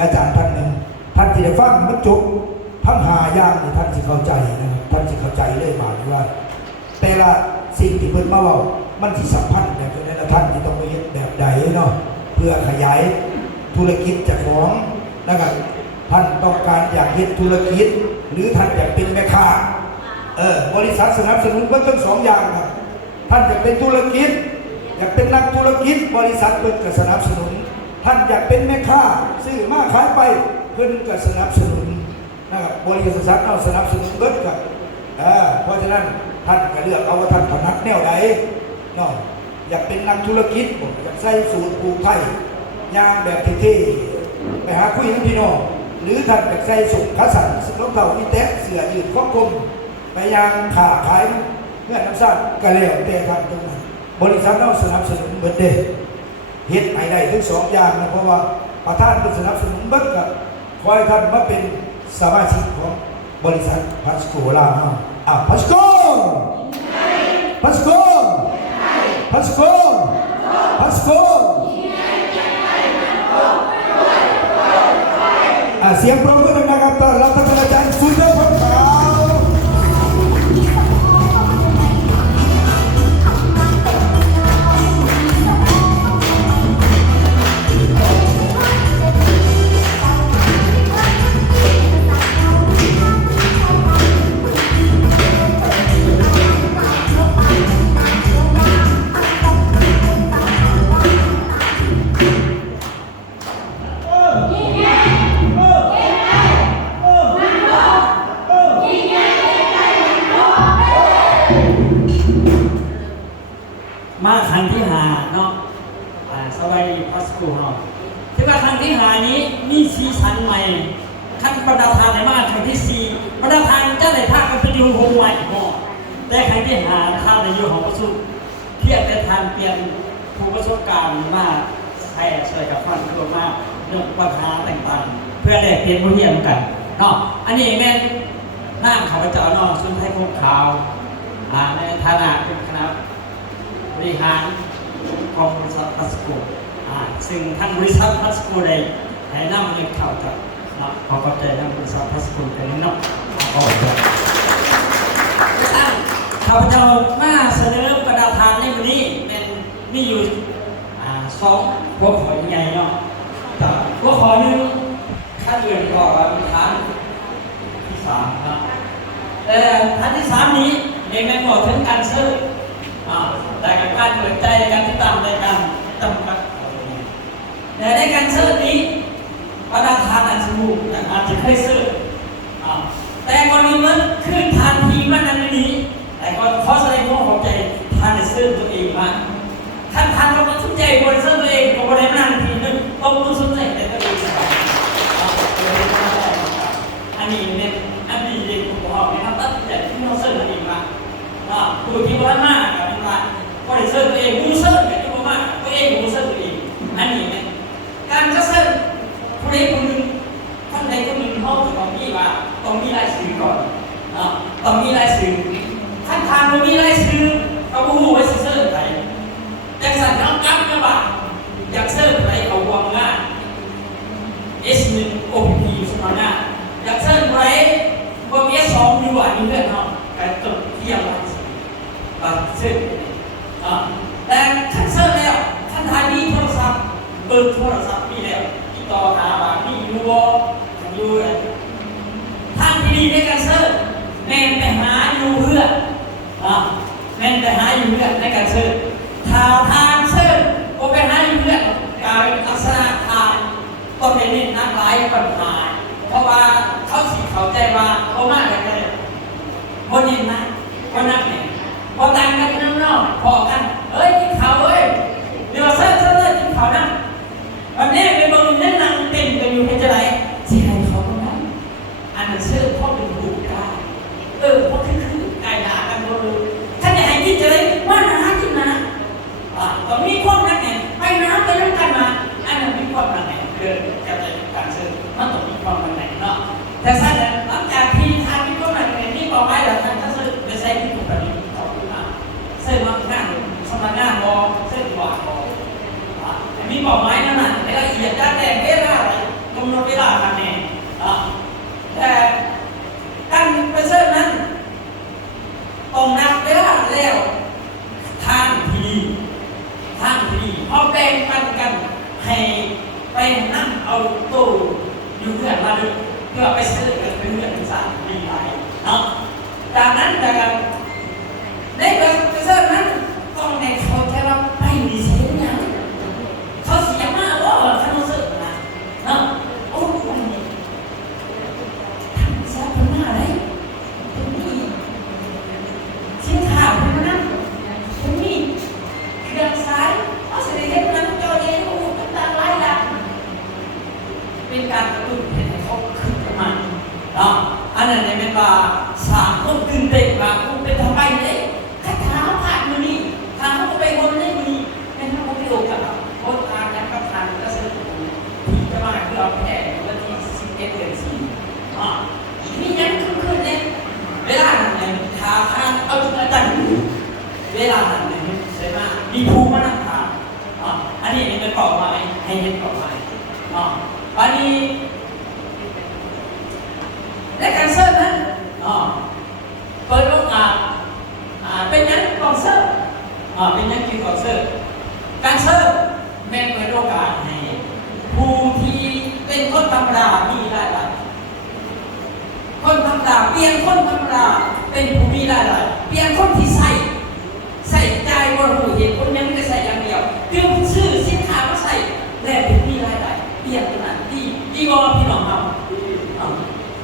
อาจารย์ท่านหนึ่งท่านที่ได้ฟังมันจบทั้งหาย่างนี่ท่านสิเข้าใจนะครับท่านสิเข้าใจเลยหมายว่าแต่ละสิ่งที่เพิ่นมาว่ามันที่สัมพันธ์แบบนี้นะท่านที่ต้องไปเฮ็ดแบบใดเนาะเพื่อขยายธุรกิจเจ้าของนะครับท่านต้องการอยากเฮ็ดธุรกิจหรือท่านอยากเป็นแม่ค้าบริษัทสนับสนุนเพิ่นทั้งสองอย่างครับท่านอยากเป็นธุรกิจอยากเป็นนักธุรกิจบริษัทเพิ่นก็สนับสนุนท่านอยากเป็นแม่ค้าซื้อมาขายไปเพิ่นก็สนับสนุนนะครับบริษัทเอาสนับสนุนเบิดครับเพราะฉะนั้นท่านก็เลือกเอาว่าท่านถนัดแนวใดเนาะอยากเป็นนักธุรกิจอยากใส่สูตรผูกไทยยางแบบเท่ๆไปหาคุยกับพี่น้องหรือท่านอยากใส่สูทขาสั้นรองเท้าอีแตะเสื้อยืดข้อกลมไปยางขาขายเพื่อน้ำซ่าก็แล้วแต่ท่านตรงนั้นบริษัทเอาสนับสนุนเบิดเด้เฮ็ดให้ได้ทั้งสองอย่างนะเพราะว่าประธานเป็นสนับสนุนเบิดกับคอยท่านมาเป็นสมาชิกของบริษัทพัสโกลาพัสโกพัสโกพัสโกพัสโกเสียงปรบมือนะครับต้อนรับท่านอาจารย์สุดยอดคนขาวมาครั้งที่5เนาะสบายดีพัสกูเนาะที่ว่าครั้งที่5นี้มีสีสันใหม่ขั้นประดาทานในมาครั้งที่4ประดาทานเจ้าในภาคกันเป็นอยู่หงใหม่เนาะแต่ครั้งที่5ท่านในอยู่ของประสุเพียงแต่ทานเปลี่ยนผู้ประสบการณ์มาใส่กับฟันรวมมากเรื่องปัญหาต่างๆเพื่อแลกเปลี่ยนรู้เรื่องกันเนาะอันนี้แม่นั่งข้าพเจ้าเนาะสุนทรภูมิขาวในฐานะเป็นคณะบริหารของบริษัทพัสโกซึ่งท่านบริษัทพัสโกได้ให้นำเงินเข้าจากขอขอบใจท่านบริษัทพัสโกเป็นนำขอบคุณข้าพเจ้ามาเสนอประดาทานในวันนี้เป็นมีอยู่2หัวข้อใหญ่เนาะหัวข้อหนึ่งขั้นเงินก็เป็นฐานที่3นะแต่ฐานที่3นี้เองแม่บอกถึงการซื้อแต่การเปิดใจในการติดตามในการจำกัดแต่ในการเสิร์ชนี้ประดาทานอาจจะรู้แต่อาจจะเคยเสิร์ชแต่กรณีมันขึ้นทานทีมันนั้นนี้แต่ก็ขอแสดงความขอบใจทานในเสิร์ชตัวเองมาท่านทานก็มาสนใจบนเสิร์ชตัวเองก็บนได้นานทีนึงต้องรู้สนใจในตัวเองอันนี้เนี่ยอันนี้เด็กผมบอกนะครับตั้งแต่ที่เราเสิร์ชตัวเองมาตัวที่ว่าหน้ากับเป็นว่าก็ได้เสิร์ชตัวเองมูเสิร์ชแบบที่ว่าตัวเองมูเสิร์ชตัวเองอันนี้เนี่ยการจะเสิร์ชผู้ใดคนหนึ่งท่านใดคนหนึ่งเขาจะต้องมีว่าต้องมีรายชื่อก่อนต้องมีรายชื่อท่านทางเรามีรายชื่อเขาบูไว้เสิร์ชไปจากสั่งน้ำกั๊บนะบ่าอยากเสิร์ชไปเขาวางง่าย S1 OPP สมัยหน้าอยากเสิร์ชไปว่า S2 ดีกว่านี้เรื่องเนาะการจดเทียมรายชื่อซึ่งแต่ท่านเสิร์ชแล้วท่านทายมีโทรศัพท์เปิดโทรศัพท์มีแล้วติดต่อหาบางมียูโรยูท่านที่ดีในการเสิร์ชแม่ไปหาอยู่เพื่อแม่ไปหาอยู่เพื่อในการเสิร์ชถ้าทานเสิร์ชก็ไปหาอยู่เพื่อกลายเป็นลักษณะทางต้องเป็นนิดนักหลายปัญหาเพราะว่าเขาสิเข้าใจว่าเขามากเลยคนนี้นะคนนั้นเนี่ยพอต่างกันนั่งนอกพอกันเอ้ยกินข้าวเอ้ยเดี๋ยวเสิร์ชกินข้าวนั่งวันนี้เป็นบางนั่งนั่งเต็มกันอยู่เป็นจะไรสิให้เขาคนนั้นอันนั้นเสิร์ชพ่อเป็นผู้ได้พ่อคือไก่ด่ากันหมดเลยท่านจะให้กินจะไรว่าน้ากินนะตอนนี้พวกนั้นเนี่ยไปน้ำไปน้ำกันมาอันนั้นมีความมันไหนจะไปการเสิร์ชมันต้องมีความมันไหนเนาะแต่ถ้าหลังจากที่ทานมีความมันไหนที่บอกไว้แล้วท่านจะเสิร์ชไปใช้ที่ถูกประเด็นเส้นมันหน้าสมานหน้ามองเส้นหวานมองมีบอกไม้นั่นน่ะในละเอียดด้านแดงเวลาอะไรกำหนดเว บ่งปันกันให้ไปนั่งเอาตู้อยู่เพื่อนมาดูเพื่อไปซื้อกันเป็นเพื่อนเป็นสามดีหลายเนาะจากนั้นในเรื่องนั้นต้องในเขาแค่ว่าไปดีเสียงอย่างเขาเสียมากว่าเขาเสื่อมนะเนาะโอ้ยทำซะเป็นหน้าเลยเป็นนี่ชิ้นข่าวเป็นนั่นเป็นนี่เครื่องสายเอาเสด็จเห็นนั้นจอเย็นโอ้เป็นตาไล่ละเป็นการกระตุ้นให้เขาขึ้นมาเนาะอันนั้นเนี่ยเป็นว่าสามคนตื่นเต้นว่าคุณเป็นทำไมเนี่ยคาถาผ่านมือนี่ทางเขาไปบนได้มือนี่เป็นทางวิดีโอกับคนทางนั้นกับทางก็สนุกที่จะมาเพื่อเอาแผ่วันที่11 เดือน 4มียังคืนเนี่ยเวลานั้นเนี่ยทางเอาจุดอาจารย์เวลานั้นเนี่ยใช่ไหมมีภูมิมานั่งทางอันนี้เป็นกรอบไม้ให้เห็นกรอบไม้วันนี้และการเสิร์ฟนั้นเปิดโอกาสเป็นยังกองเสิร์ฟเป็นยังกินกองเสิร์ฟการเสิร์ฟแม่เปิดโอกาสให้ผู้ที่เป็นคนธรรมดามีรายได้คนธรรมดาเปลี่ยนคนธรรมดาเป็นผู้มีรายได้เปลี่ยนคนที่ใส่ใจบริหูเหตุคนยังไม่ใส่อย่างเดียวเรื่องชื่อสินค้ามาใส่และเป็นมีรายได้เปลี่ยนขนาดดีกว่าพี่น้องครับ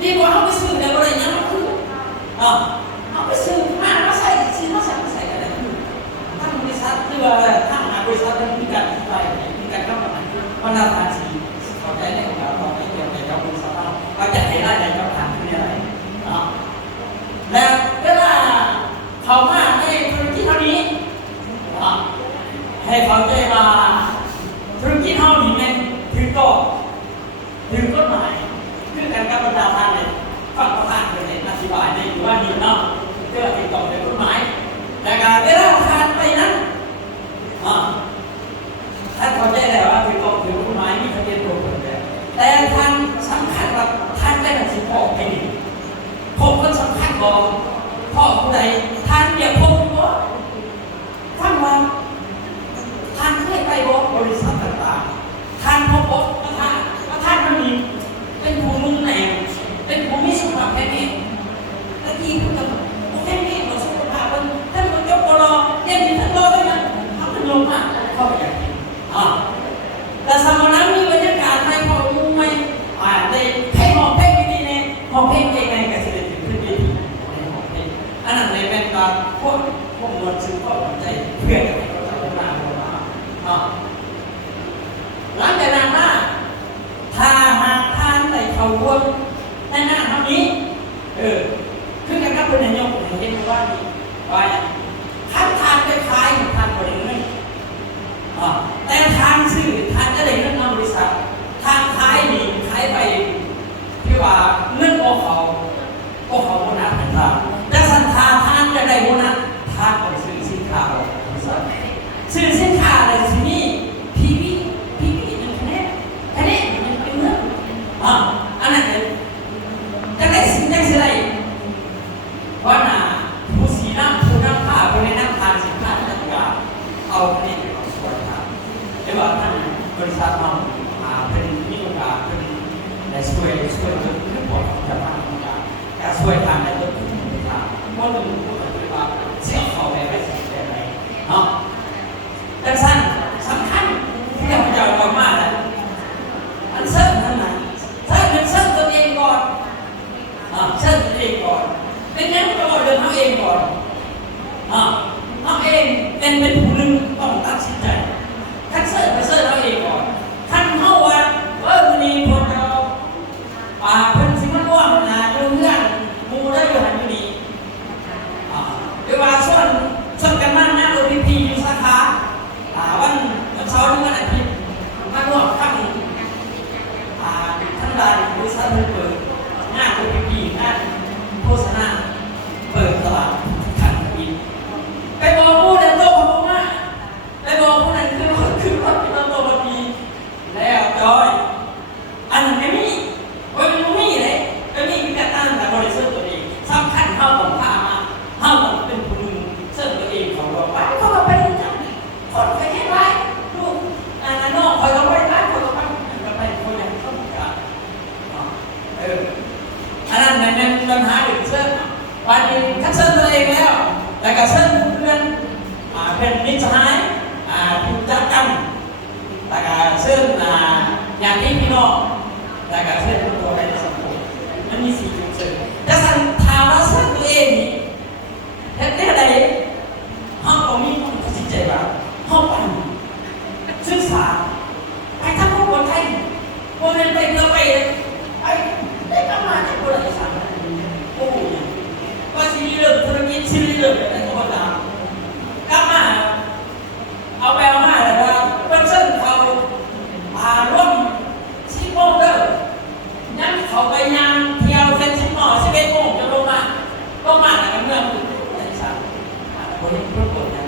ดีกว่าเขาไปซื้อในบริษัทยังคือเอาไปซื้อมาใส่ซื้อมาใส่กันได้คือทั้งบริษัทหรือว่าทั้งบริษัทนั้นมีการไปมีการเข้ามาวันละภาษีเข้าใจในของเราตอนนี้เดี๋ยวในเจ้าบริษัทเราจะให้รายได้เจ้าทางคืออะไรแล้วเวลาเขามาในธุรกิจเท่านี้ให้เขาใจมาธุรกิจเท่านี้เนี่ยถือกฎหมายคือการกับบรรดาท่านเลยฟังประธานเลยอธิบายในหรือว่านี่เนาะเพื่อติดต่อในกฎหมายแต่การเวลาทานไปนั้นท่านเข้าใจแล้วว่าถือต้องถือกฎหมายมีทะเบียนตัวคนแล้วแต่ท่านสำคัญว่าท่านได้หนังสือพ่อไปนี่ผมก็สำคัญบอกพ่อผู้ใดท่านอย่าพบว่าท่านว่าท่านเคยไปบอกบริษัทต่างๆท่านพบประธานมันมีเป็นผู้มุ่งแนวเป็นผู้มีสุขภาพแข็งแรงตะกี้พูดกับแข็งแรงกับสุขภาพมันท่านมันจบปรเรียนท่านรอได้ยังทำเป็นลงมากเข้าไปอย่างนี้แต่สมัยนั้นมีบรรยากาศไม่พอมุ่งไม่ในให้หอบเพลงดีๆเนี่ยหอบเพลงยังไงกับศิลปินขึ้นเวทีในหอบเพลงอันนั้นเลยเป็นการพวกมวลซึ้งพวกหัวใจเพื่อนกันเขาจะมาหลังจากนั้นว่าถ้าหากท่านในเขาวงในหน้าเท่านี้คือการกับเป็นนายกเห็นว่าดีว่าทานไปขายทานบริเงินแต่ทางซื้อทานจะได้เงินบริษัททางขายนี่ขายไปที่ว่าเงินของเขาโบนัสต่างๆแต่สันทาทานจะได้โบนัสทานต้องซื้อสินค้าบริษัทซื้อสินค้าอะไรสินี่พีวีนึงแค่นี้มันเป็นเงินอันนั้นจะได้สิ่งได้สิ่งใดว่าน่ะผู้สีน้ำผู้น้ำผ้าผู้ในน้ำทานสินค้าต่างๆเอาอันนี้ไปเอาส่วนทางเดี๋ยวว่าท่านบริษัทเราเป็นมีโอกาสเป็นได้ช่วยเรื่องผลจะมาการช่วยทางในต้นทุนทางเพราะหนึ่งก็คือว่าเสี่ยงเขาไปไม่เสี่ยงไปไหนแต่สั้นสำคัญที่เราจะเอามากเลยอันเสริมนั่นนะเสริมตัวเองก่อนเสริมตัวเองก่อนเป็นงั้นก็เดินเอาเองก่อนเอาเองเป็นผู้หนึ่งต้องตัดสินใจท่านเสริมเอาเองก่อนท่านเข้าวัดมีคนเราเพิ่นสิมันร่วมอยู่เรื่องมูได้อยู่หันอยู่นี่เดี๋ยวว่าส่วนกันมั่นนะOPPอยู่สาขาวันเสาร์ถึงวันอาทิตย์มาร่วมทั้งด้านบริษัทเปิดงานOPPงานโฆษณาเปิดตลาดขันอีกไปบอกผู้เดินโตของผมมาไปบอกผู้นั้นคือว่าเป็นโตมาดีแล้วจอยอันนั้นไม่มีมันไม่มีเลยไม่มีแต่ตั้งแต่บริษัทตัวเองสำคัญเท่าของข้ามาเท่ากับเป็นผู้หนึ่งเสิร์ฟตัวเองของเราไปเขาก็ไปจับคนไปแค่ไรลูก ที่พี่น้องแต่การเชื่อตัวในสังคมมันมีสิ่งจุดเชื่อแต่สันทาว่าสันตัวเองนี่แต่ใดห้องของมีความตัดสินใจว่าห้องไปศึกษาไปทำคนไทยคนเรียนไปเพื่อไปได้กำลังจากคนละสามโอ้ยว่าสิ่งเรื่องธุรกิจสิ่งเรื่องอะไรก็ตามกลับมาเอาไปเอามาแต่ว่าเป็นเส้นเขาร่วมชิโมเดอร์นั่นเขาไปยังเที่ยวเส้นชิโม11 โมงจะลงมาแต่กันเมื่อคุณได้ทราบคนนี้พูดก่อนนะ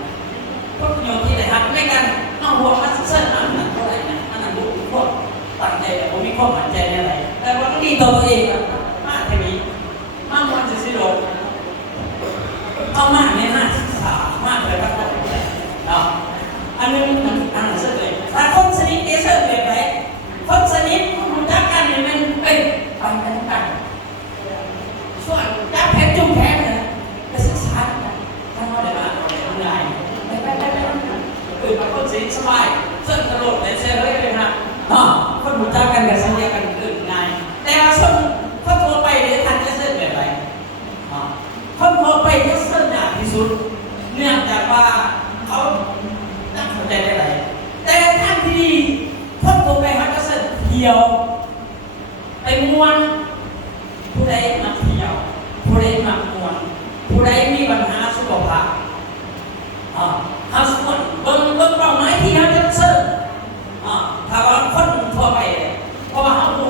พวกโยมที่ไหนครับไม่กันเอาหัวมาเส้นอันนั้นเท่าไหร่นะอันนั้นรู้พวกตั้งใจแต่ผมมีความมั่นใจในอะไรแต่ว่าต้องดีต่อตัวเองมากแค่นี้มากมันจะสิโดนเอามากเนี่ยมากเลยครับเนาะอันนึงอันนั้นเสร็จเลยถ้าคนสนิทเสร็จเลยไปคนสนิทรู้จักกันเนี่ยมันเป็นไปกันส่วนจับแผนจุ่มแผนเนี่ยไปศึกษาท่านว่าได้มาเหนื่อยไปมาคนสนิทสบายเส้นตลกเลยเสร็จเลยนะคนรู้จักกันกับสัญญากันอื่นง่ายแต่ว่าคนทั่วไปเนี่ยท่านจะเส้นแบบไรคนทั่วไปจะเส้นยากที่สุดเนื่องจากว่าเขาตั้งใจได้ไรแต่ท่านที่คนทั่วไปเขาจะเส้นเที่ยวไปม้วนผู้ใดมาเที่ยวผู้ใดมาม้วนผู้ใดมีปัญหาสุขภาพเขาสมมติเบิ่งเป้าหมายที่เขาจะเส้นถ้าว่าคนทั่วไปเพราะว่าเขาดู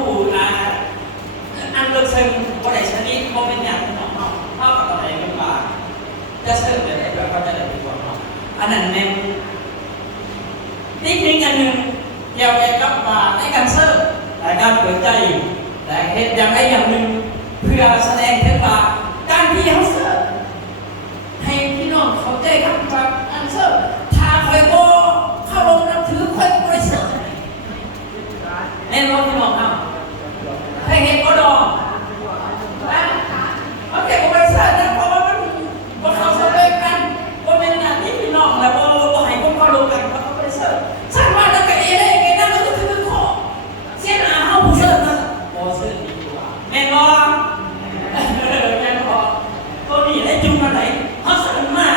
อันเลือกเชิงว่าใดชนิดว่าเป็นอย่างน้องเท่ากับอะไรกันบ้างจะเชิงอะไรแบบเขาจะได้ดีกว่าอันนั้นแม่นิดนึงอันหนึ่งเกี่ยวกับว่าในการเชิงแต่การเปิดใจแต่เหตุอย่างใดอย่างหนึ่งเพื่อแสดงถึงว่าการที่เขาเชิงให้พี่น้องเข้าใจครับว่าอันเชิงถ้าใครโบเข้าลงนับถือใครบริสุทธิ์แน่นอนพี่น้องครับให้เห็นก็ดองเขาเก็บบริษัทนะเพราะว่ามันเขาเสนอกันว่าเป็นงานที่พี่น้องแล้วว่าให้คนเขาลงกันเพราะเขาบริษัทสร้างบ้านแล้วก็เอเล่เกนั่นก็คือข้อเสียหน้าเขาผู้เสิร์ฟนะโอ้เสิร์ฟดีกว่าแน่นอนแน่นอนตัวนี้ได้จุ่มอะไรเขาเสิร์ฟมา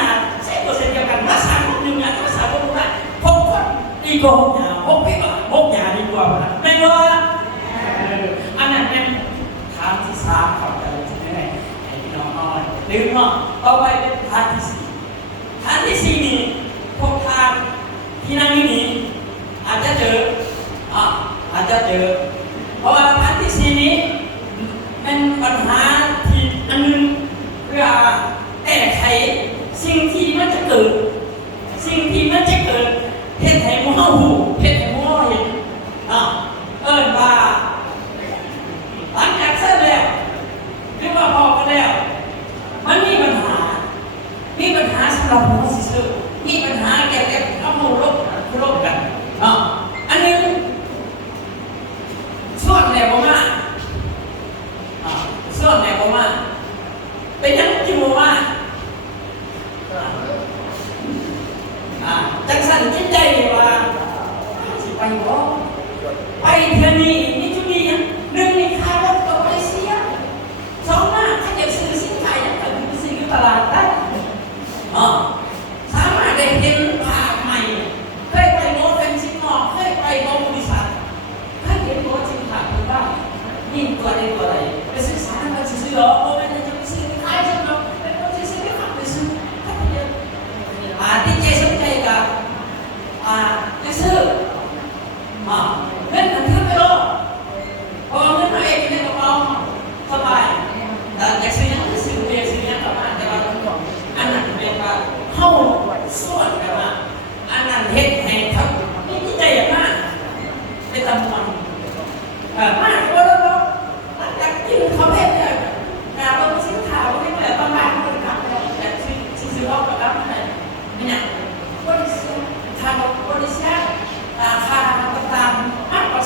ใช้ตัวเส้นเดียวกันภาษาคนหนึ่งนะภาษาคนละพกคนดีกว่าพกพี่บ้าพกยาดีกว่าแน่นอนอันนั้นเป็นทางที่สามของแต่ละที่ไหนให้พี่น้องนอนลืมเนาะต่อไปเป็นทางที่สี่นี่พวกทางที่นั่งนี่อาจจะเจอเพราะว่าทางที่สี่นี้เป็นปัญหาที่อันนึงเพื่อแก้ไขสิ่งที่มันจะเกิดเหตุให้มู่เฮาหูเหตุให้มู่เฮาเห็นว่าหลังจากเสร็จแล้วหรือว่าพอกันแล้วมันมีปัญหาสำหรับผู้สิซื้อมีปัญหาเกี่ยวกับข้อมูลลบกันอันนึงส่วนแนวมาเป็นยังที่โมมาจังสันจิตใจว่าสิไปบ่ไปเทื่อนี้นี่จุดนี้หนึ่งนี่ค่ารถก็ไม่ได้เสียสองมาถ้าอยากซื้อสินค้าอยากไปซื้อตลาดได้สามารถได้เห็นภาพใหม่เคยไปโน้ตเป็นสินค้าเคยไปโน้ตบริษัทเคยเห็นโน้ตสินค้าเป็นว่ายิ่งตัวอะไรไปซื้อสารไปซื้อหรอโอ้ไม่ได้จะไปซื้อขายจังเนาะไปโน้ตซื้อไม่ขับไปซื้อถ้าไปเยอะที่เจสนใจกับจะซื้อเงินมันขึ้นไปโลพอเงินเราเองในกระเป๋าสบายแต่อยากซื้อยังซื้อเบียร์ซื้อยังกลับมาแต่ว่าอันนั้นเรียกว่าเข้าส่วนกันมาอันนั้นเฮ็ดให้เขาไม่ดีใจอย่างมากเป็นตำนวนมากกว่าแล้วหลังจากที่เขาเฮ็ดเนี่ยการลงสินค้าไม่เหมือนประมาณคนขับอยากซื้อออกกับรับอะไรไม่เนี่ยบริษัททางบริษัทราคาต่างๆมากกว่า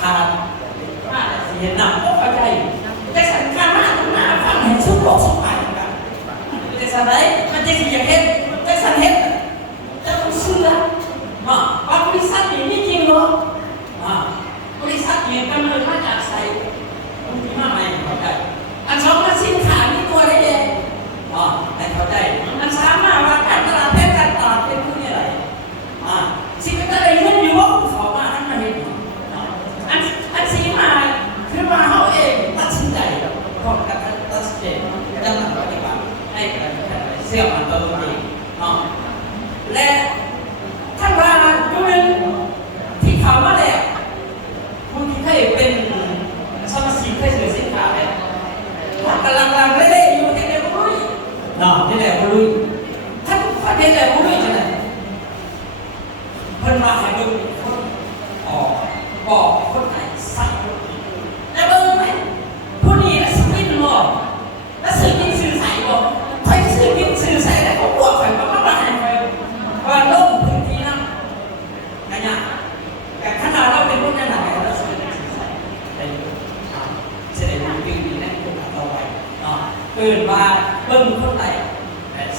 ขาดมาเสียหนักก็เข้าใจแต่สังขารมาตั้งนานฟังให้สุดโลกสุดไปกันแต่สันไหนมันจะเสียเห็นแต่สันเห็นจะต้องเชื่อบริษัทนี้ไม่จริงหรอกบริษัทนี้กำเนิดมาจากใส่คุณที่มาใหม่เข้าใจอันสองมันสินค้ามีตัวได้เองให้เข้าใจอันสามมาว่าการตลาดแพทย์การตลาดเป็นผู้นี่อะไรสิ่งที่ได้เงินอยู่ว่าคุณสอบมาทั้งประเทศอันสี่มาคือมาเขาเองตัดสินใจก่อนการตัดสินใจจะทำอะไรบ้างให้เสี่ยงมันตัวเองและท่านว่าอยู่หนึ่งที่เขามาแล้วคุณที่เคยเป็นสมาชิกเคยซื้อสินค้าเนี่ยกำลังเล่ๆอยู่ที่ไหนบุรีที่ไหนบุรีท่านประเทศไหนบุรีที่ไหนเพิ่นมาให้เบิ่งคนบอกคนไหนใส่แล้วเบิ่งไหมผู้นี้แล้วสิกินบ่แล้วสิกินซื้อใส่บ่ใครสิกินซื้อใส่แล้วเขาบวกกันมาให้ไปว่าลงพื้นที่นั่นกันเนี่ยแต่ขนาดเราเป็นผู้นั้นน่ะเราสิกินซื้อใส่ได้เสด็จมาปีนี้นั่นคนต่อไปเกิดว่าเบิ่งคนไหน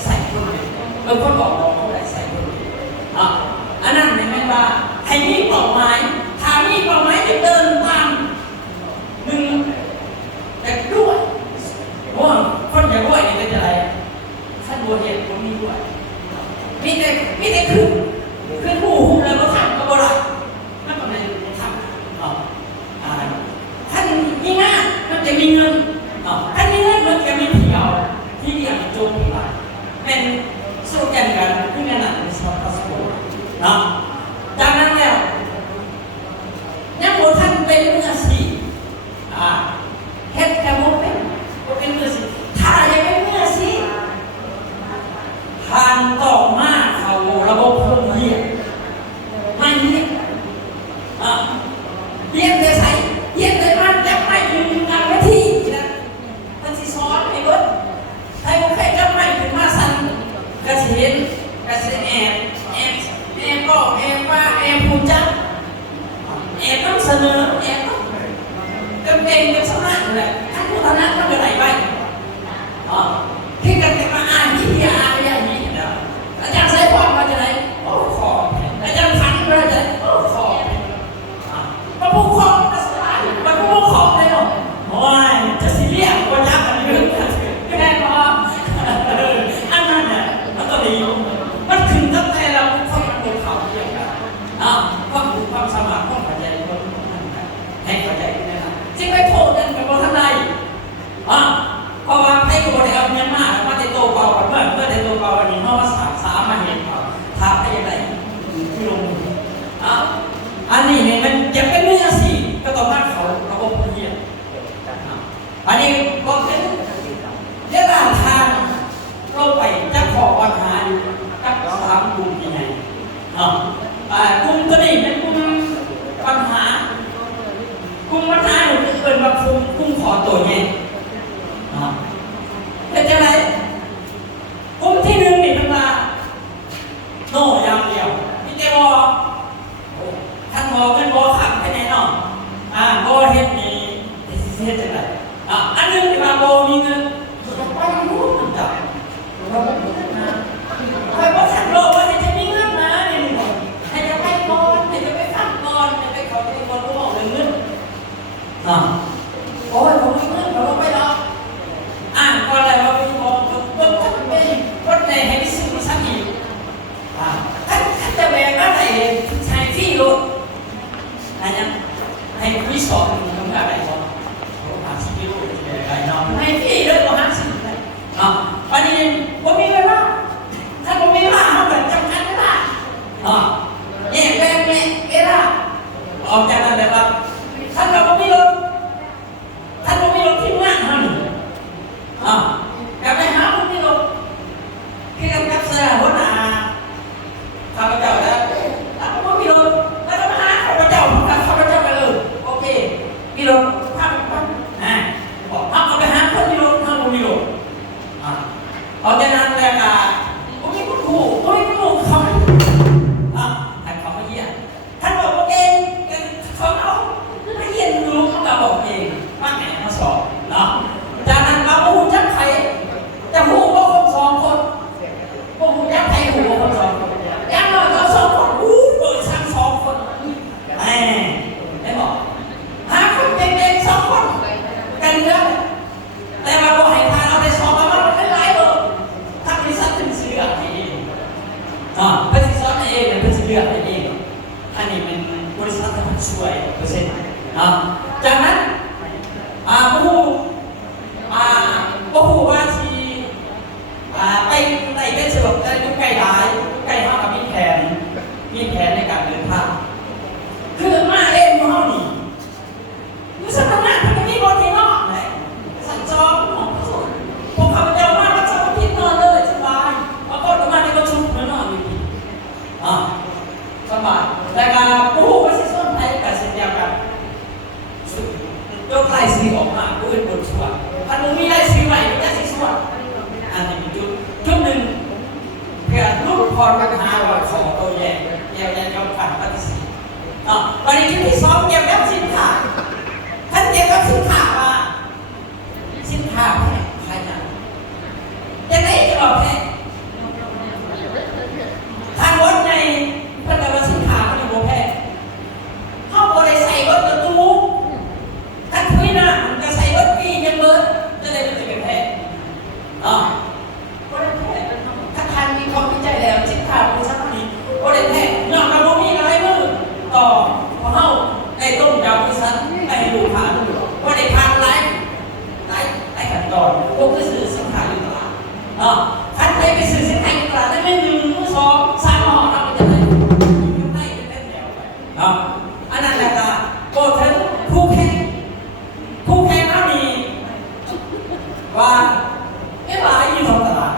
ใส่คนนี้เบิ่งคนบอกคนไหนใส่คนนี้อันนั้นหมายว่าให้มีเป้าหมายถ้ามีเป้าหมายจะเดินตามหนึ่งแต่ด้วยว่าคนจะด้วยนี่เป็นอะไรท่านบัวเห็นผมมีด้วยมีแต่คือหูแล้วก็ทำก็บ่ได้นั่นก็ไม่ทำท่านมีงานมันจะมีเงินท่านมีเงินมันจะมีเที่ยวที่เรียกโจมตีเป็นสโลแกนกันที่นั่นน่ะเป็นสปอร์ตสปอร์ตจากนั้นแล้วยังบ่ท่านเป็นมืออาชีพเฮ็ดแต่บ่เป็นมืออาชีพถ้ายังเป็นมืออาชีพทานต่อมาเขาระบบโรงเรียนไม่เรียนเรียนแต่ใส่เรียนแต่มันจะไม่ถึงงานวิธีนะมันสิสอนให้เบิดให้บ่เคยจะไม่ถึงมาสั่นกระสิเห็นกระสิแอบบอกแอบว่าแอบพูดจังแอบต้องเสนอแอบต้องกำเองกับสมาธิเลยท่านผู้ทำนั้นต้องเป็นไรไปที่กันแต่มาอ่านวิทยาอย่างนี้อาจารย์ใช้ความว่าจะไหนโอ้ขออาจารย์ฟันว่าจะโอ้ขอพระผู้ครองภาษาพระผู้ครองเลยหรอโอ้ยจะสิเรียกว่าจักกันอยู่แค่พออันนั้นเนี่ยมันก็ดีมันถึงตั้งแต่เราความสามารถของปัจจัยคนให้ปัจจัยนี่นะจึงไปโทษนั่นกับคนทั้งใดเพราะว่าให้คนได้เอาเงินมากมาได้โตเบาเมื่อได้โตเบาวันนี้เพราะว่าสามมาเห็นเขาทำให้ยังไงที่ลงมืออันนี้เนี่ยมันจะเป็นเนื้อสิก็ต้องมาเขาระบบเรียนอันนี้ก็เป็นเรื่องทางเราไปจะขอปัญหาอยู่กับสามกลุ่มยังไงกลุ่มตัวนี้เป็นกลุ่มปัญหากลุ่มปัญหาเป็นว่ากลุ่มขอตัวเนี่ยเป็นยังไงกลุ่มที่หนึ่งนี่มันมาโน่ยามเดียวพี่เจ้าท่านบอกเป็นบอกขับไปไหนเนาะบอกเฮ็ดนี่เฮ็ดจังไรอันนึงที่มาบอกมีเงินไปรู้มันจับเราไม่มีเงินนะใครบอกฉันบอกว่าจะมีเงินนะเนี่ยให้จะไปก่อนให้จะไปฟังก่อนให้ไปขอที่ก่อนก็บอกเลยเงินโอ้ยผมมีเงินเราไปหรอกก่อนอะไรเราไปบอกว่าท่านเป็นคนไหนให้ไปซื้อมาสักอีกท่านจะแบกอะไรใช้ที่รถนะให้วิสอบทำอะไรก่อน50 กิโลได้เนาะให้ที่เรื่อง50ได้วันนี้ผมมีเวลาถ้าผมมีเวลาเขาแบบจำกัดเวลาเนี่ยแบ่งเนี่ยเวลาออกจากนั้นเลยว่าท่านเราไม่มีรถที่ว่างท่านกลับไปหาผมมีรถที่กำกับเสื้อหัวหน้าข้าพเจ้าแล้วผมมีรถแล้วก็มาหาข้าพเจ้าไปเลยโอเคมีรถข้าพเจ้าบอกเอาไปหาคนมีรถท่านผมมีรถออกจากนั้นแล้วก็ผมมีคุณครูเขาท่านเขาไม่เยี่ยมท่านบอกว่าเก่งเขา ช่วยเปอร์เซ็นต์จากนั้นผู้ว่าที่ไปในเป็นสรุปได้ยุ่งใกล้หลายใกล้ห้ากับมีแผนในการเดินทางคือมาเองห้องนี้ยุทธศาสตร์นั้นมันมีบทที่นอกเลยสัญจรของผู้สนพวกข้าพเจ้ามาก็จะมาพิจารณาเลยสบายแล้วก็มาในประชุมนอนอยู่ดีสบายแต่การผู้ว่าสิส้นไทยกับสัญญากันยกไล่สีออกมาผู้เป็นบทสวดอันนู้นมีไล่สีใหม่ไม่ได้สีสวดอันนี้เป็นจุดหนึ่งเพื่อลูกพรปัญหาว่าของตัวแย่ยอมฝันปฏิเสธวันนี้จุดที่สองเกี่ยวกับสินค้าท่านเกี่ยวกับสินค้าว่าสินค้าแพงใครจะได้จะบอกแพงทางวัดในเพื่อนว่าสินค้ามันอยู่แพงเข้าบริใส่วัดประตูท่านคุยนะมันจะใส่วัดปียังเบิร์ดจะได้ไม่เป็นแพงก็ได้แพงถ้าทานมีความวิจัยแล้วสินค้าเป็นสักนี้ก็ได้แพงยอมรับว่ามีอะไรมือต่อพอเข้าได้ต้มยำพิซซ่าได้ดูทานก็ได้ทานไลฟ์ขั้นตอนพวกที่ซื้อสินค้าอยู่ตลาดท่านไปซื้อสินค้าอยู่ตลาดได้ไม่1 2 3ห่อทำมันจะได้อยู่ในเป็นแถวไปอันนั้นแหละก็โกรธถึงคู่แข่งเท่านี้ว่าหลายอยู่ท้องตลาด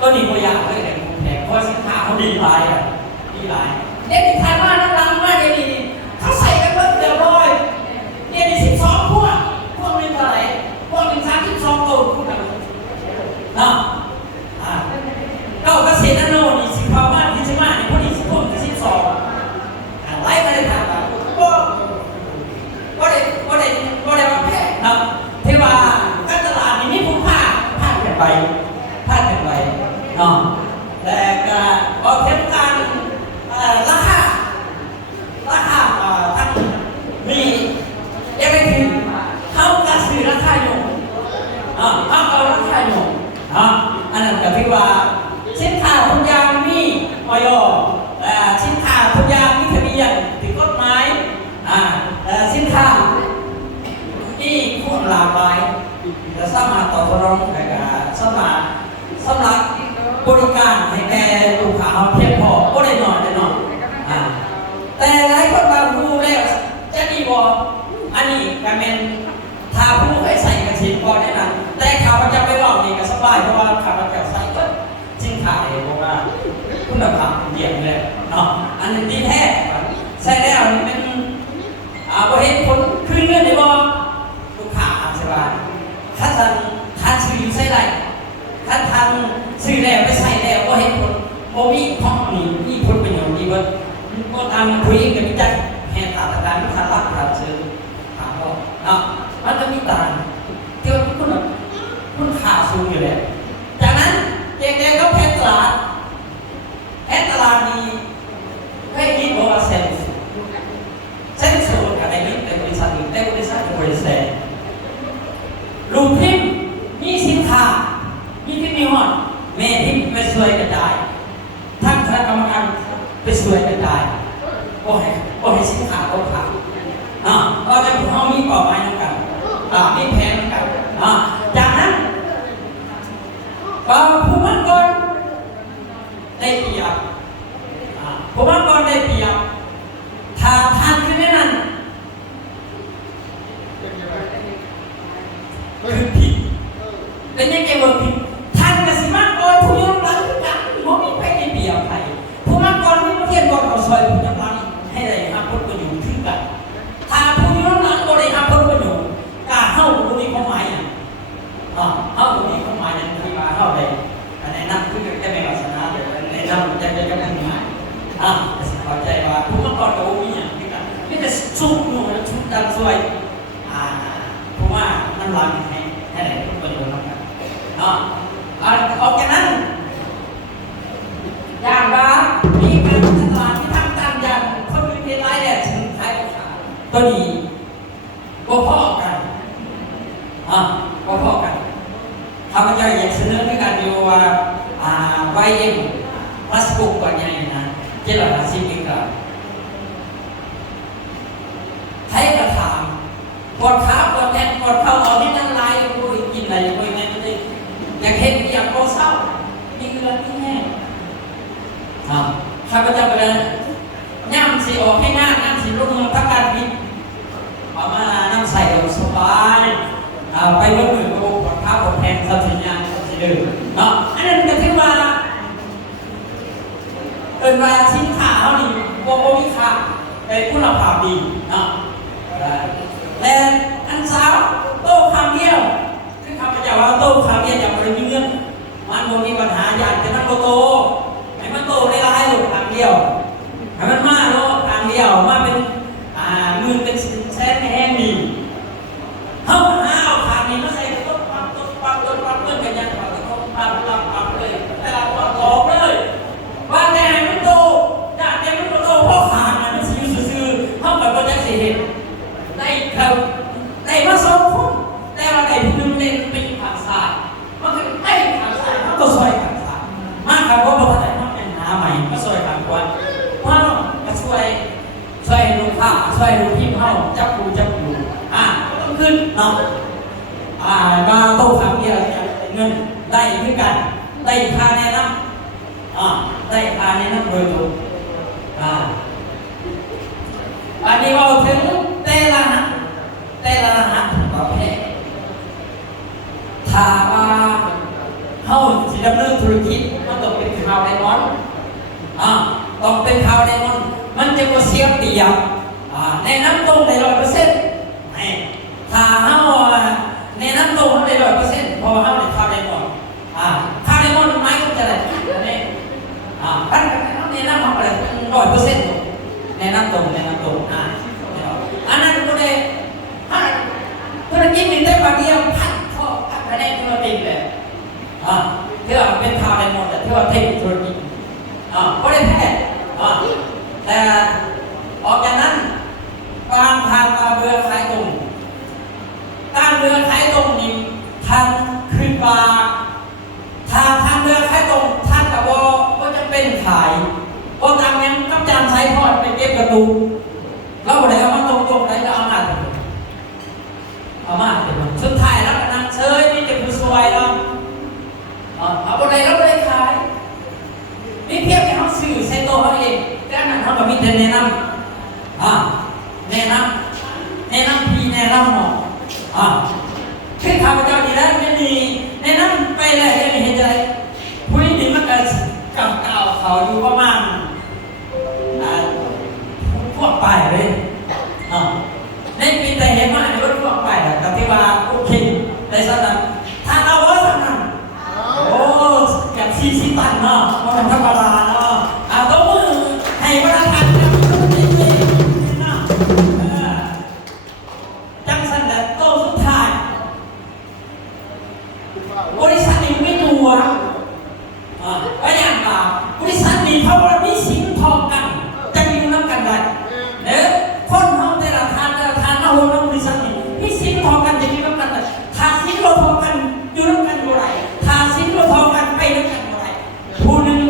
ก็นี่ตัวอย่างเลยเนี่ยคู่แข่งเพราะสินค้าเขาดีหลายเด็กที่ทานมาน้ำรังมาเดี๋ยวนี้เขาใส่กันเพิ่มเดี๋ยวร้อยเดี๋ยวนี้12 พวกนึงเท่าไหร่พวกนึง32 ตัวคู่กันเราเกษตรโนนี่สิบประมาณที่จะมาเนี่ยพอดี12ไล่มาเลยครับก็ได้ว่าแพงเทว่าการตลาดนี่มีคุณค่าพลาดกันไปแต่ก็เอาเทียบกันราคาทั้งมียังไม่ถึงเข้ากระสือราคาอยู่เอาราคาอยู่อันนั้นก็ถือว่าสินค้าทุกอย่างมีออยสินค้าทุกอย่างมีทะเบียนถูกกฎหมายสินค้าที่คนหลากหลายจะสามารถตอบรองและสำหรับบริการให้แก่ลูกค้าเพียงพอก็ได้หน่อยแต่หลายคนมาพูดแล้วจะดีบอกอันนี้ก็เป็นถ้าผู้ให้ใส่กระถิ่นก่อนได้นั้นแต่ข้าพเจ้าไปบอกนี่ก็สบายเพราะว่าข้าพเจ้าใส่ก็สินค้าเองเพราะว่าคุณภาพเยี่ยมเลยอันนี้ดีแท้ใส่แล้วนี่เป็นบริเวณคนขึ้นเงื่อนได้บอกลูกค้าใช่ป่ะถ้าซื้อใส่ได้ถ้าซื้อแล้วไปใส่แล้วก็เห็นผลโมมีของนี่มีผลประโยชน์ดีเว้ยก็ทำคุยกันมีจัดแห่ตาการลูกค้ารักการซื้อถามว่ามันก็มีต่างที่ว่าคุณค่าสูงอยู่แล้วจากนั้นเด็กๆก็แพทย์ตลาดนี้ให้ยินบอกว่าเซนส์กับไอ้นี่แต่บริษัทอื่นแต่บริษัทเป็นบริษัทลูกพิมพ์มีสินค้ามีที่มีหอดแม่พิมพ์ไปช่วยกระจายท่านคณะกรรมการไปช่วยกระจายก็ให้สินค้าเขาขายเราจะพูดห้องมีต่อไปนั่นกันมีแผนนั่นกันจากนั้นผู้มั่นก่อนได้เปรียบผู้มั่นก่อนได้เปรียบถ้าทานขึ้นได้นั้นคือผิดเป็นยังไงว่าผิดทานกับสิมั่นก่อนผู้ยกหลังกันมันไม่ไปได้เปรียบใครผู้มั่นก่อนที่ประเทศบอกเราซอยผู้ยกหลังให้ได้ห้ามพ้นประโยชน์ขึ้นกันถ้าผู้ยกหลังก็ได้ห้ามพ้นประโยชน์การเข้าผู้นี้ความหมายเข้าผู้นี้ความหมายนั้นที่มาเข้าได้แนะนำคือจะไม่ศาสนาแต่แนะนำจะทำงานเข้าใจว่าผู้มั่นก่อนกับผู้นี้อย่างนี้กันไม่แต่ชุบหนูชุบดันซวยเพราะว่าน้ำลายให้ไหนทุกประโยชน์แล้วกันออกจากนั้นอย่างว่ามีการตลาดที่ทำตามอย่างคนมีเพียรไร้แดดถึงขายขาตัวนี้ก็พอกันข้าพเจ้าอยากเสนอในการดูว่าไวเอ็มพลาสติกกว่าใหญ่นะเจ้าหน้าที่มีการ ไปเมื่อหนึ่งก็บอกข้าวผลแทนสัตว์สิญญาณสัตว์สิเดิมเนาะอันนั้นก็ถือว่าว่าสินค้าเขานี่บ่มีค่าแต่คุณภาพดีเนาะและอันสาวโต้คำเดียวคือข้าพเจ้าว่าโต้คำเดียวอย่างบริมีเงินมันบ่มีปัญหาอยากจะมันโตให้มันโตได้หลายๆลูกคำเดียวให้มันมาโลคำเดียวมาเป็นหมื่นเป็นแสนแห่งดีเขาหาเอาคำนี้มาใส่ต้นปั๊บเพื่อนกันยังปั๊บเลยแต่เราบอกเลยว่าแต่มันโตอยากแต่มันโตเพราะขาดมันสิอยู่ซื่อๆเขาแบบว่าจะสิเห็นได้มาสองคนแต่ว่าได้ผู้นึงเล่นเป็นขาสายมันคือไอ้ขาสายเขาก็ซอยขาสายมากครับว่าบริษัทมันเป็นหาใหม่มาซอยขาดกวนว่าก็ช่วยลูกค้าช่วยลูกพี่เขาจับก็ต้องขึ้นเนาะมาโต้คำเดียวเงินได้ด้วยกันได้ค่าแนะนำได้ค่าแนะนำโดยตรงอันนี้เราถึงแต่ละหักประเภทถ้าว่าเขาจะดำเนินธุรกิจมันต้องเป็นข่าวไดมอนด์ต้องเป็นข่าวไดมอนด์มันจะก็เสียเปรียบแนะนำตรงได้100%ถ้าเขาแนะนำตรงได้100%เพราะว่าเขาได้ข่าวไดมอนด์ข่าวไดมอนด์ไม้ก็จะได้ท่านแนะนำเขาอะไร100%แนะนำตรงอันนั้นก็ได้ธุรกิจมีแต่บางเดียวพัดคะแนนธุรกิจเลยที่ว่าเป็นข่าวไดมอนด์ที่ว่าเทคธุรกิจก็ได้แพ้แต่ออกจากนั้นการทางการเรือขายตรงนี่ท่านขึ้นมาทางเรือขายตรงท่านกับว่าจะเป็นขายก็ตามยังกำจานใช้พอดไปเก็บกระดูกเราบอกเลยว่าตรงไหนก็เอามาสุดท้ายแล้วก็นั่งเฉยมีแต่ผู้สวยเราเอาอะไรเราเลยขายมีเพียงแค่เขาสื่อใส่ตัวเขาเองแต่อันนั้นเขาก็มีแต่แนะนำพี่แนะนำหมอคือข้าพเจ้าดีแล้วไม่มีแนะนำไปเลยยังไม่เห็นอะไรผู้หญิงมันก็กับเก่าเขาอยู่ประมาณพวกไปเลยในปีแต่เห็นมาในรถพวกไปแต่ที่ว่าโอเคได้สักนั้นถ้าเราว่าสักนั้นโอ้อย่าง40 ตันเนาะมันธรรมดาเนาะต้องมือให้ประธานจังสันแต่โตสุดท้ายบริษัทนี้ไม่ตัวว่าอย่างไรบริษัทนี้เขาว่ามีสินทองกันจะมีน้ำกันได้คนเขาแต่ละทานเอาไว้บริษัทนี้มีสินทองกันจะมีน้ำกันได้ถ้าสินเราทองกันอยู่น้ำกันเมื่อไรถ้าสินเราทองกันไปน้ำกันเมื่อไรผู้หนึ่ง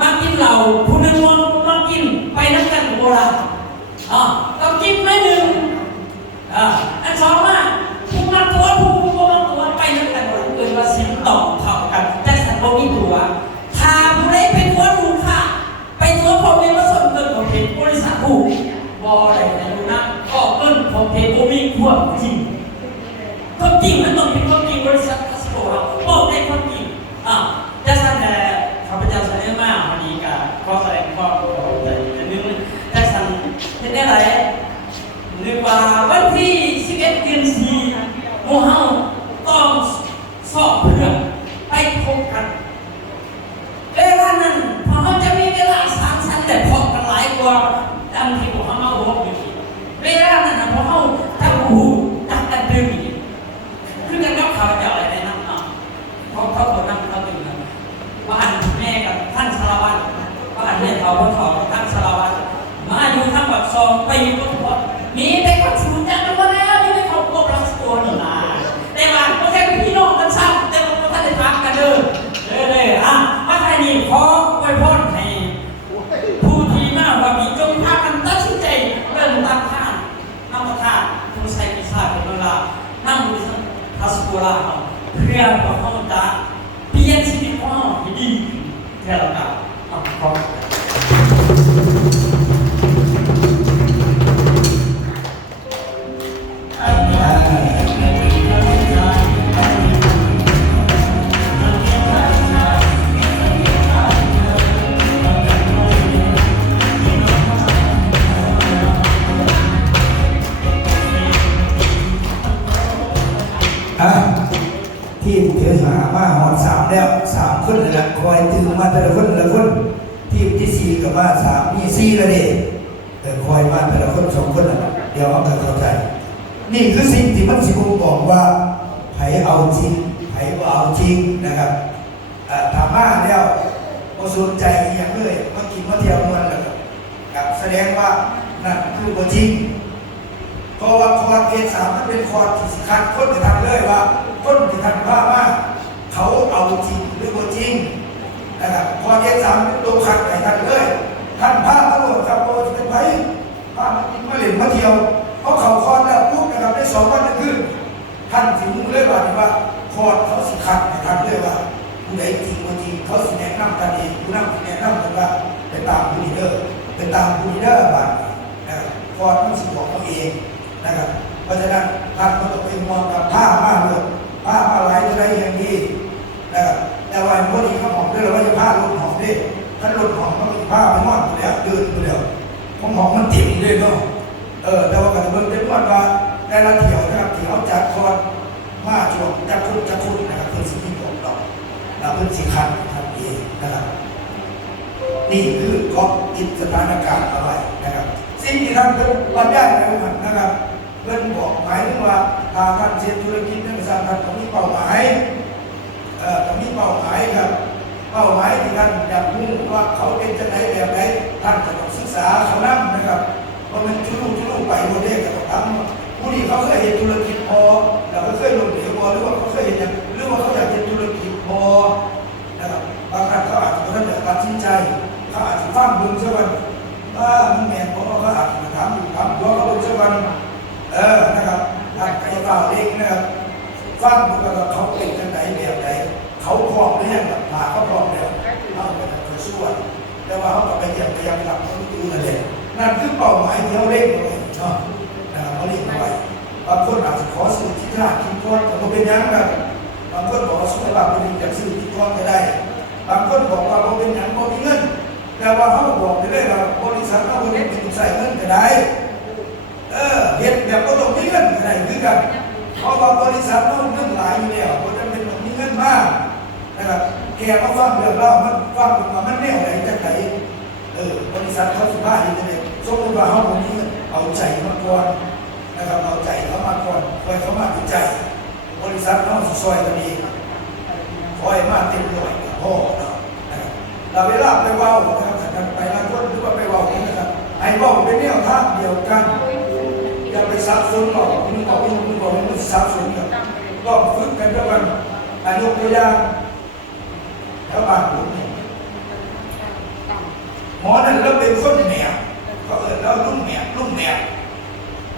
มากินเหล้าผู้หนึ่งมากินไปน้ำกันเมื่อไรต้องกินไม่หนึ่งอันสองว่าผู้มาตัวไปน้ำกันเมื่อไรเกิดว่าสินต่อเท่ากันแต่สันโบมีตัวถ้าผู้ใดเป็นตัวดูค่ะไปตัวผมเป็นมาส่วนเกินของบริษัทผู้บออะไรนะดูนะก็เกินของโบมีความจริงมันต้องเป็นความจริงบริษัทคาสิโนเราบอกได้ความจริงจะสั่นแต่ข้าพเจ้าเสนอมาวันนี้ก็ขอแสดงความขอบใจนึงจะสั่นเป็นได้ไรนึกว่าวันที่11 เดือน 4หมู่เฮาต้องสอบเพื่อไปพบกันเวลานั้นพอเขาจะมีเวลา3 ชั้นแต่พบกันหลายกว่าดังที่พวกเขามาบอกอยู่เวลานั้นพอเขาจะหูจักกันดื่มคือกันกับเขาจะอะไรในนั้นเขานั่งเขาดื่มกันบ้านแม่กับท่านสารวัตรบ้านแม่เขาท่านสารวัตรมาอยู่ทั้งแบบ2 ปีก็พอมีแต่คนสูญเสียไปหมดแล้วนี่ไม่เขาพวกเราตัวหนึ่งแต่ว่าก็แค่พี่น้องกันซ้ำแต่ว่าท่านได้พักกันมาไทยนี่ขอไว้พรให้ผู้ที่มาว่ามีจงพากันตัดสินใจเริ่มตั้งท่านนำประทานผู้ใช้วิชาเป็นเวลานั่งบริษัทคาสโกลาเพื่อประคองจะเปลี่ยนชีวิตของเราให้ดีแค่ละกันขอบ ดสามแล้วสามคนเลยนะคอยตึงมาแต่ละคนแต่ละคนทีมที่สี่กับมาสามมีสี่แล้วดิคอยมาแต่ละคนสองคนนะเดี๋ยวเอาเข้าใจนี่คือสิ่งที่มันสิบบอกว่าไผเอาจริงไผบ่เอาจริงนะครับถามมาแล้วบ่สนใจอย่างเลยมากินมาเที่ยวมันแล้วกับแสดงว่านั่นคือบ่จริงเพราะว่าคอร์ดเอสามมันเป็นคอร์ดที่สคัดคนที่ทำเลยว่าคนที่ทำว่าเขาเอาจริงหรือบ่จริงนะครับคอร์ดเอสามเป็นตัวขัดให้ท่านเลยท่านพาตำรวจครับโอ้จะเป็นไผพามากินมาเล่นมาเที่ยวเพราะเขาคอร์ดแล้วปุ๊บนะครับได้2 วันขึ้นท่านถึงเลยว่าคอร์ดเขาสิคัดให้ท่านเลยว่าผู้ใดจริงบ่จริงเขาสิแนะนำกันเองผู้นำสิแนะนำกันว่าไปตามผู้ลีดเดอร์ไปตามผู้ลีดเดอร์บ้างนะครับคอร์ดมันสิบอกเขาเองนะครับเพราะฉะนั้นท่านก็ต้องไปมองกับผ้ามาเลยผ้ามาหลายจะได้อย่างนี้นะครับแต่ว่าพวกนี้เขาหอมด้วยเราว่าจะผ้าลดหอมดิถ้าลดหอมมันก็จะผ้าไปนอนไปแล้วเดินไปแล้วของหอมมันติ่มด้วยเนาะแต่ว่าการเบิ่งเป็นว่าแต่ละเที่ยวนะครับที่เขาจัดคอร์ดมาช่วงจักคุณนะครับเพื่อสิ่งที่บอกเราแล้วเพื่อสิ่งคันทำเองนะครับนี่คือก็อิสถานการณ์อะไรนะครับสิ่งที่ท่านเป็นบรรยายในวันนะครับเพื่อนบอกหมายถึงว่าทางท่านเชิญธุรกิจนักศึกษาท่านต้องมีเป้าหมายต้องมีเป้าหมายครับเป้าหมายที่ท่านอยากรู้ว่าเขาเป็นจะไหนแบบไหนท่านจะต้องศึกษาเขานั่งนะครับว่ามันจุลุไปโมเดลกับทำผู้ที่เขาเคยเห็นธุรกิจพอแล้วก็เคยลงเหลวพอหรือว่าเขาเคยเห็นหรือว่าเขาอยากเห็นธุรกิจพอนะครับบางครั้งเขาอาจจะไม่ได้ตัดสินใจเขาอาจจะฟังดูสักวันมันแมนเพราะเขาอาจจะถามอยู่ว่าเขาดูสักวันนะครับท่านไก่ฟ้าเล็กนะครับฟังดูว่าเขาเป็นจังไหนแบบไหนเขาพร้อมหรือยังแบบมาเขาพร้อมแล้วเขาจะสู้แต่ว่าเขาไปเยี่ยมพยายามทำเขาดูนั่นเองนั่นคือเป้าหมายที่เขาเล่นเลยเนาะเขาเล่นไว้บางคนอาจจะขอสื่อที่ท่าคิดก้อนแต่ก็เป็นยังแบบบางคนบอกว่าสุขภาพเป็นจากสื่อคิดก้อนก็ได้บางคนบอกว่าเขาเป็นยังเขามีเงินแต่ว่าเขาบอกไปเลยว่าบริษัทเขาเป็นใส่เงินก็ได้เห็นแบบก็ต้องมีเงินก็ได้คือกันเพราะว่าบริษัทเขาเงินหลายอยู่แล้วเขาจะเป็นมีเงินมากนะครับแกมาฟังเรื่องเรามันฟังว่ามันแน่ไหนจะไหนบริษัทเขาสุภาพดีเลยสมมติว่าเขาคนนี้เอาใจมาก่อนนะครับเอาใจเขามาก่อนคอยเขามาติดใจบริษัทเขาซอยกันเองคอยมาเต็มหน่วยกับพ่อนะครับเราเวลาไปเว้านะครับไปละคนหรือว่าไปเว้านะครับไอ้เว้าเป็นแนวทางเดียวกันอย่าไปซับซ้อนหรอกมึงบอกมึงซับซ้อนกันก็ฝึกกันทุกวันยกตัวอย่างแถวบ้านผมเนี่ยหมอนั่นเราเป็นคนแหนบก็เราลุ่มแหนบ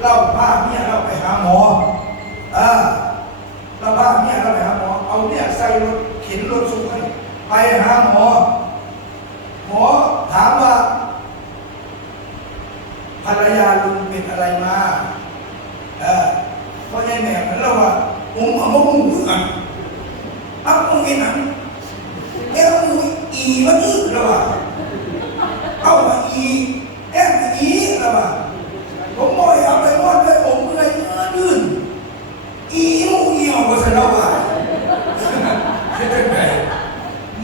เราพาเมียเราไปหาหมอเราพาเมียเราไปหาหมอเอาเนี่ยใส่รถเข็นรถสูงไปหาหมอถามว่าภรรยาลุงเป็นอะไรมาเพราะยายแหนบนั้นเราว่าผมเอามาบุ้งเหมือนมึงเห็นหนังแล้วมึงอีมันอึเราว่าเอามาอีเราว่าผมมอยเอาไปมอดด้วยผมเลยดื้นอีออกมาใส่เราว่า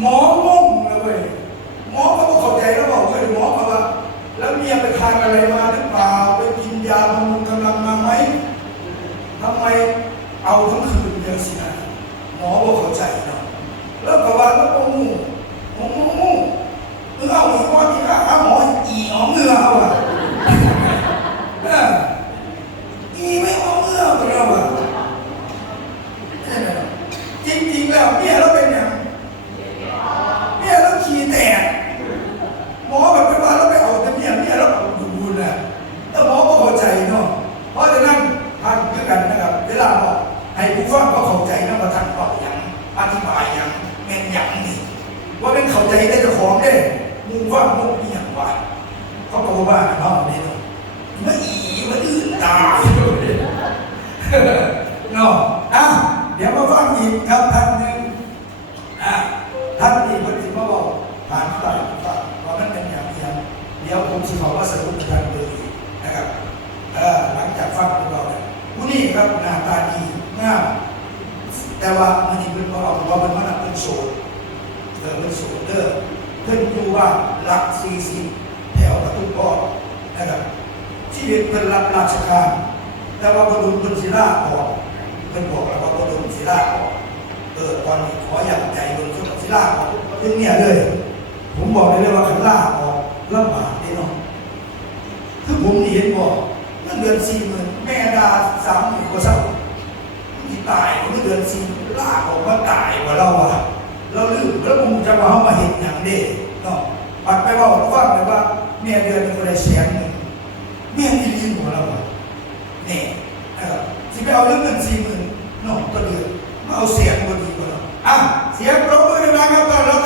หมองงเลยหมอเขาเข้าใจแล้วบอกเลยหมอเขาว่าแล้วเมียไปทานอะไรมาหรือเปล่าไปกินยาบำรุงกำลังมาไหมทำไมเอาทั้งคืนอย่างสินะหมอบอกเข้าใจเนาะแล้วก็ว่าแล้วก็มึงเอาอีกว่าที่ข้าหมออีออกเงือเอาอ่ะอีไม่ออกเงือไปแล้วอ่ะจริงๆแล้วเมียเราเป็นอย่างเมียเราขี้แตกหมอแบบไปว่าเราไปเอาแต่เมียเราเอาดูแลแต่หมอก็เข้าใจเนาะเพราะฉะนั้นท่านคือกันนะครับเวลาบอกให้ผู้ฟังก็เข้าใจนะว่าท่านบอกอย่างอธิบายอย่างแม่นอย่างนี่ว่าเป็นเข้าใจได้เจ้าของได้มูว่ามุกนี่อย่างว่าเขาบอกว่าเนาะนี่เนาะมันอื่นตายเนาะเดี๋ยวมาฟังอีกครับท่านหนึ่งท่านนี้คนที่มาบอกผ่านไปฟังว่ามันเป็นอย่างไรเดี๋ยวผมจะบอกว่าสรุปท่านเลยนะครับหลังจากฟังเราเนี่ยผู้นี้ครับหน้าตาดีงามแต่ว่ามันนี่เป็นเพราะว่าเป็นมันเป็น โสดมันโสดเด้อเพิ่นอยู่ว่าหลัก40แถวประตูก้อนนะครับชีวิตเพิ่นรับราชการแต่ว่าบดุลเพิ่นศิลาออกเพิ่นบอกแล้วว่าบดุลศิลาออกตอนนี้ขออย่างใจบดุลศิลาออกถึงเนี่ยเลยผมบอกเลยว่าขันลาออกลำบากแน่นอนคือผมเห็นบอกเงินเดือน40,000แม่ดา30,000กว่าเศร้าที่ตายเงินเดือน40,000ลาออกมาตายกว่าเราอะเราลืมแล้วผมจะว่าเขามาเห็นอย่างเด้เนาะปัดไปว่าฟังเลยว่าเมียเดือนนึงก็ได้100,000เมียมีลิ้นของเราอะนี่ที่ไปเอาเรื่องเงิน40,000เนาะก็เดือนมาเอาเสียงบนดีกว่าเราเสียงปรบมือดังๆครับตอนเรา